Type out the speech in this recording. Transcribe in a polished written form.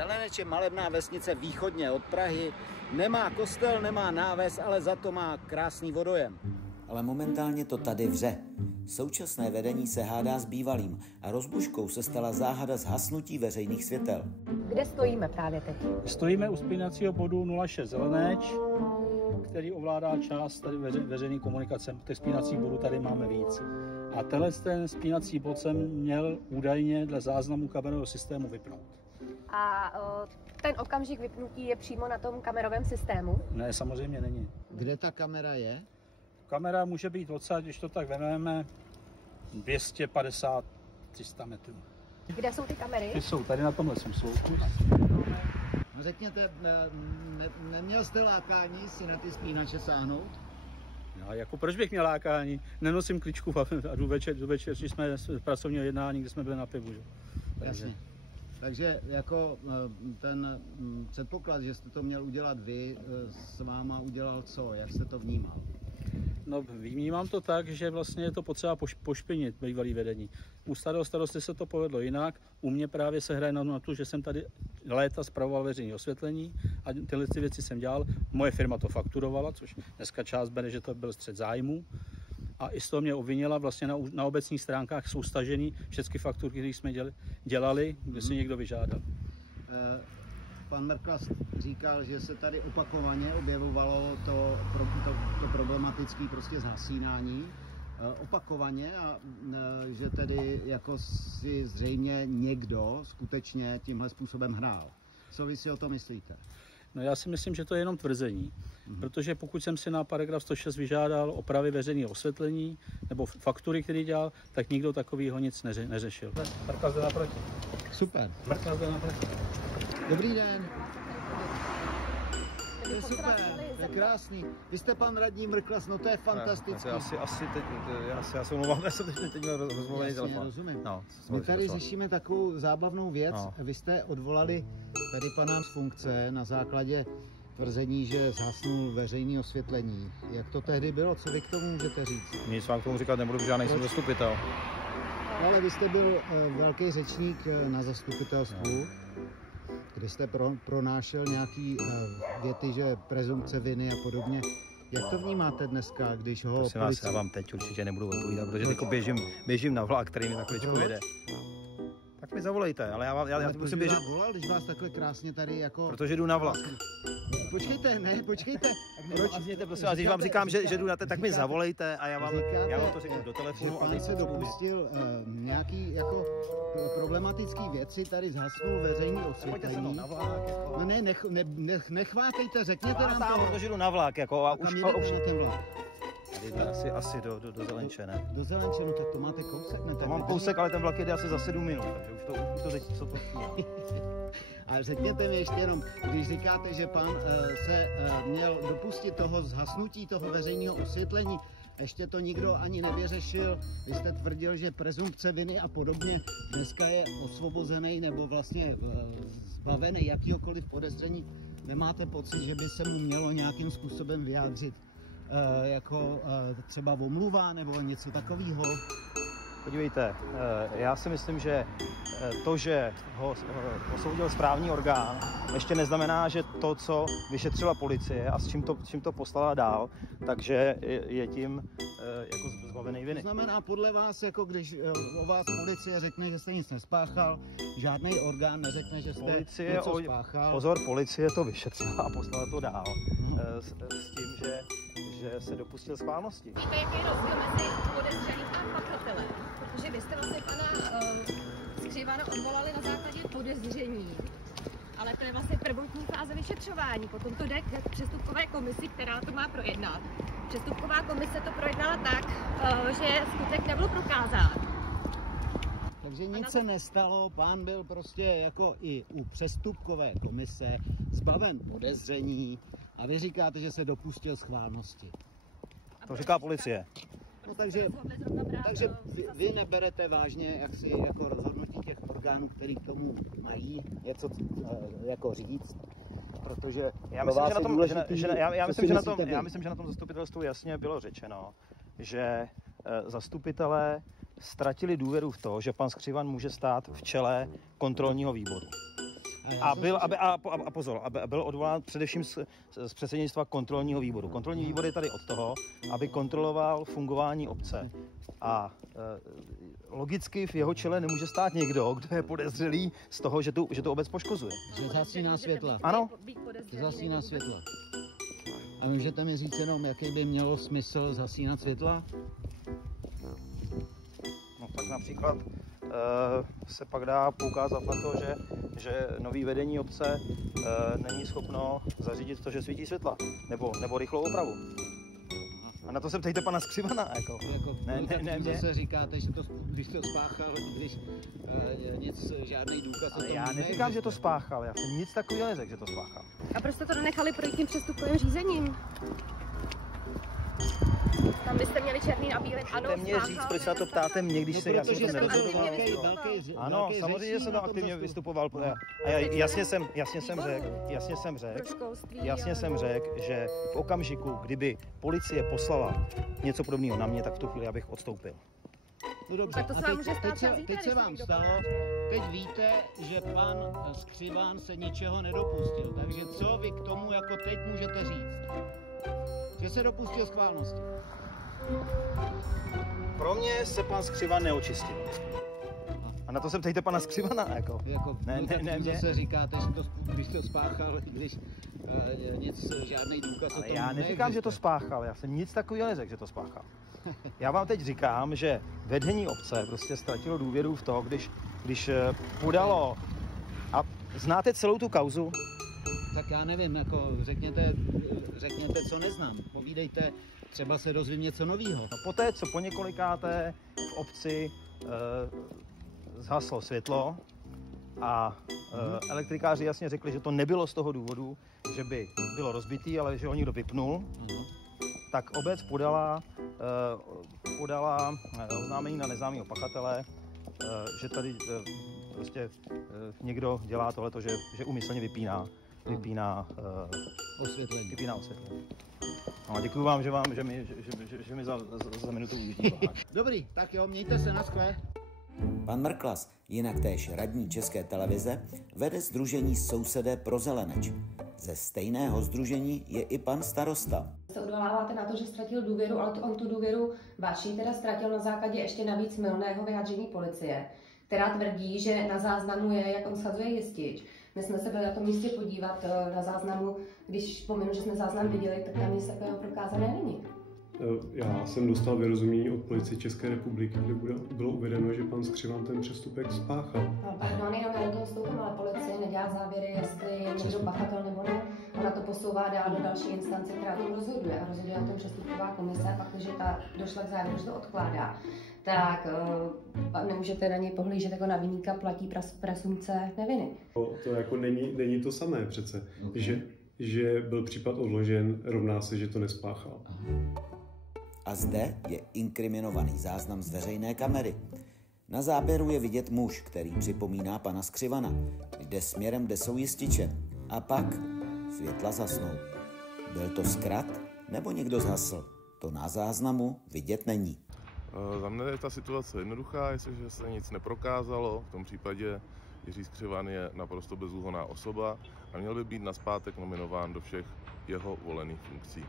Zeleneč je malebná vesnice východně od Prahy. Nemá kostel, nemá náves, ale za to má krásný vodojem. Ale momentálně to tady vře. Současné vedení se hádá s bývalým a rozbuškou se stala záhada zhasnutí veřejných světel. Kde stojíme právě teď? Stojíme u spínacího bodu 06 Zeleneč, který ovládá část tady veřejné komunikace. Těch spínacích bodů tady máme víc. A ten spínací bod jsem měl údajně dle záznamu kamerového systému vypnout. A ten okamžik vypnutí je přímo na tom kamerovém systému? Ne, samozřejmě není. Kde ta kamera je? Kamera může být odsaď, když to tak vezmeme, 250-300 metrů. Kde jsou ty kamery? Ty jsou tady na tomhle svouku. No řekněte, neměl jste lákání si na ty spínače sáhnout? No, jako proč bych měl lákání? Nenosím kličku a jdu večer, když jsme z pracovního jednání, kde jsme byli na pivu. Že? Jasně. Takže jako ten předpoklad, že jste to měl udělat vy, s váma udělal co? Jak jste to vnímal? No, vnímám to tak, že vlastně je to potřeba pošpinit bývalý vedení. U starého starosty se to povedlo jinak. U mě právě se hraje na to, že jsem tady léta spravoval veřejné osvětlení a tyhle věci jsem dělal. Moje firma to fakturovala, což dneska část bere, že to byl střet zájmu. A i z toho mě obvinila, vlastně na obecních stránkách jsou stažený všechny faktury, které jsme dělali, kde si někdo vyžádal. Pan Mrklas říkal, že se tady opakovaně objevovalo to problematické prostě zhasínání. Opakovaně a že tedy jako si zřejmě někdo skutečně tímhle způsobem hrál. Co vy si o to myslíte? No já si myslím, že to je jenom tvrzení, protože pokud jsem si na paragraf 106 vyžádal opravy veřejného osvětlení nebo faktury, který dělal, tak nikdo takovýho nic neřešil. Mrklas jde naproti. Super. Mrklas jde naproti. Dobrý den. To je super, to je krásný. Vy jste pan radní Mrklas, no to je fantastický. Asi teď, já se omlouvám, já jsem teď měl rozmluvený telefon. Rozumím. No, my tady řešíme takovou zábavnou věc. No. Vy jste odvolali tady pana z funkce na základě tvrzení, že zhasnul veřejné osvětlení. Jak to tehdy bylo? Co vy k tomu můžete říct? Nic vám k tomu říkat nebudu, protože já nejsem zastupitel. Ale vy jste byl velký řečník na zastupitelstvu, kdy jste pronášel nějaký věty, že prezumpce viny a podobně. Jak to vnímáte dneska, když ho Prosím vás, já vám teď určitě nebudu odpovídat, protože teď běžím na vlak, který mi za chviličku jede. Tak mi zavolejte, ale já musím běžet. Volal, když vás takhle krásně tady jako... Protože jdu na vlak. Počkejte. Proč? Prosím vás, když vám říkám, že jdu na tak mi zavolejte a já vám to řeknu do telefonu. A teď se dopustil nějaký jako problematický věci, tady zhasnul veřejný osvětlení. Na vlak, jako. No ne, nechvátejte, řekněte nám to. Protože jdu na vlak, jako a už na ten vlak. Asi do Zelenče, ne? Do Zelenče, no tak to máte kousek, ne? To mám kousek, ale ten vlak jede asi za 7 minut, takže už to teď, co to A řekněte mi ještě jenom, když říkáte, že pan se měl dopustit toho zhasnutí toho veřejného osvětlení, ještě to nikdo ani nevyřešil, vy jste tvrdil, že prezumpce viny a podobně dneska je osvobozený nebo vlastně zbavený jakýhokoliv podezření. Nemáte pocit, že by se mu mělo nějakým způsobem vyjádřit jako třeba omluva nebo něco takového? Podívejte, já si myslím, že to, že ho posoudil správní orgán, ještě neznamená, že to, co vyšetřila policie a s čím to poslala dál, takže je tím jako zbavený viny. To znamená podle vás, jako když o vás policie řekne, že jste nic nespáchal, žádný orgán neřekne, že jste něco spáchal? Pozor, policie to vyšetřila a poslala to dál s tím, že se dopustil schválnosti. Víte, jaký je rozdíl mezi podezřelým a pachatelem? Protože vy jste vlastně pana Skřivana odvolali na základě podezření, ale to je vlastně prvotní fáze vyšetřování. Potom to jde k přestupkové komisi, která to má projednat. Přestupková komise to projednala tak, že skutek nebyl prokázán. Takže nic se nestalo, pán byl prostě jako i u přestupkové komise zbaven podezření a vy říkáte, že se dopustil schválnosti. To říká policie. No takže vy neberete vážně jaksi jako rozhodnutí těch orgánů, který k tomu mají něco jako říct, protože já myslím, že na tom zastupitelstvu jasně bylo řečeno, že zastupitelé ztratili důvěru v to, že pan Skřivan může stát v čele kontrolního výboru. A byl odvolán především z předsednictva kontrolního výboru. Kontrolní výbor je tady od toho, aby kontroloval fungování obce. A logicky v jeho čele nemůže stát někdo, kdo je podezřelý z toho, že tu obec poškozuje. Že zasíná světla. Ano. Že zasíná světla. A můžete mi říct jenom, jaký by mělo smysl zasínat světla? No tak například se pak dá poukázat na to, že nový vedení obce není schopno zařídit to, že svítí světla, nebo rychlou opravu. A na to se ptejte pana Skřivana, jako. Ne, zase říkáte, že to, když to spáchal, když žádný důkaz o tom já neříkám, že to spáchal, já jsem nic takového neřekl, že to spáchal. A proč jste to nenechali projít tím přestupkovým řízením? Tam byste měli černý na bílém, ano, Můžete mě říct, proč se na to ptáte mě, když se jasně to nerozhodoval? Ano, samozřejmě jsem tam aktivně vystupoval. A jasně jsem řekl, že v okamžiku, kdyby policie poslala něco podobného na mě, tak v tu chvíli abych odstoupil. No dobře, tak to se vám může stát teď se vám stalo, teď víte, že pan Skřiván se ničeho nedopustil, takže co vy k tomu jako teď můžete říct? Že se dopustil schválnosti. Pro mě se pan Skřivan neočistil. A na to se ptejte pana Skřivana, jako. Ne, zase říkáte, že to, když to spáchal, když žádný důkaz o tom já neříkám, že to spáchal, já jsem nic takového neřekl, že to spáchal. Já vám teď říkám, že vedení obce prostě ztratilo důvěru v to, když podalo, a znáte celou tu kauzu? Tak já nevím, jako řekněte, co neznám, povídejte, třeba se dozvím něco nového. No poté, co po několikáté v obci zhaslo světlo a elektrikáři jasně řekli, že to nebylo z toho důvodu, že by bylo rozbitý, ale že ho někdo vypnul, tak obec podala oznámení na neznámého pachatele, že tady prostě někdo dělá tohleto, že úmyslně vypíná osvětlení. No a děkuju vám, že mi za minutu ujíždí. Dobrý, tak jo, mějte se, na shledanou. Pan Mrklas, jinak též radní České televize, vede sdružení Sousedé pro zeleneč. Ze stejného sdružení je i pan starosta. Se odvoláváte na to, že ztratil důvěru, ale on tu důvěru vaší teda ztratil na základě ještě navíc mylného vyjádření policie, která tvrdí, že na záznamu je, jak on shazuje jistič. My jsme se byli na tom místě podívat na záznamu, když pominu, že jsme záznam viděli, tak tam nic takového prokázané není. Já jsem dostal vyrozumění od policie České republiky, kde bylo uvedeno, že pan Skřivan ten přestupek spáchal. No, pardon, jenom já do toho vstoupím, ale policie nedělá závěry, jestli je někdo pachatel nebo ne. Ona to posouvá dál do další instance, která tom rozhoduje. A rozhoduje o tom přestupková komise, a pak, když ta došla k závěru, že to odkládá, tak nemůžete na něj pohlížet jako na viníka, platí presumce neviny. To jako není to samé přece, že byl případ odložen, rovná se, že to nespáchal. A zde je inkriminovaný záznam z veřejné kamery. Na záběru je vidět muž, který připomíná pana Skřivana. Jde směrem, kde jsou jističe. A pak světla zasnou. Byl to zkrat nebo někdo zhasl? To na záznamu vidět není. Za mě je ta situace jednoduchá, jestliže se nic neprokázalo, v tom případě Jiří Skřivan je naprosto bezúhonná osoba a měl by být nazpátek nominován do všech jeho volených funkcí.